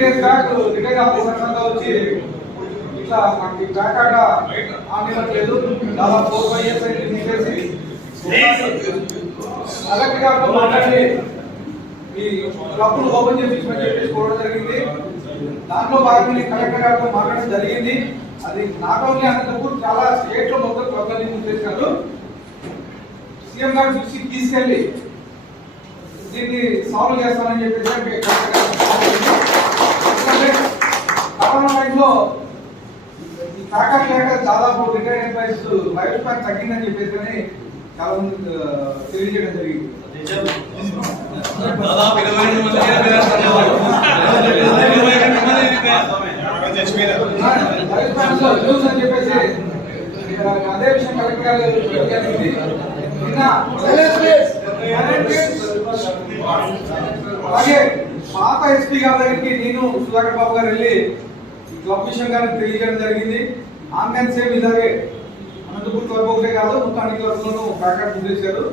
Days back retire officer వచ్చి ఇట్లా మనకి బ్యాక్ ఆట ఆనివ్వట్లేదు దాదాపు ఫోర్ ఫైవ్ ఇయర్స్ అయితే తీసేసి కలెక్టర్ గారితో మాట్లాడి ఈ క్లబ్ను ఓపెన్ చేపించమని చెప్పేసి కోరడం జరిగింది. దాంట్లో భాగంగా కలెక్టర్ గారితో మాట్లాడడం జరిగింది. అది నాట్ ఓన్లీ అనంతపూర్ చాలా స్టేట్లో మొత్తం క్లబ్లని మూసేశారు సీఎం గారు చూసి తీసుకెళ్ళి దీన్ని సాల్వ్ చేస్తామని చెప్పేసి కరోనా టైంలో ఈ ప్యాకెట్ లేక దాదాపు రిటైర్డ్ ఎంప్లాయీస్ లైఫ్ స్పాన్ తగ్గిందని చెప్పేసి అని చాలా మంది తెలియజేయడం జరిగింది. దాదాపు ఇరవై మంది అని చెప్పేసి అదే విషయం కలెక్టర్ గారు జరిగింది. అలాగే పాత ఎస్పీ గారి దగ్గరికి నేను సుధాకర్ బాబు గారు వెళ్ళి క్లబ్ విషయం కానీ తెలియజేయడం జరిగింది. ఆన్లైన్ సేమ్ ఇలాగే అనంతపూర్ క్లబ్ ఒకటే కాదు మొత్తం అన్ని క్లబ్లను ప్యాకెట్ చేశారు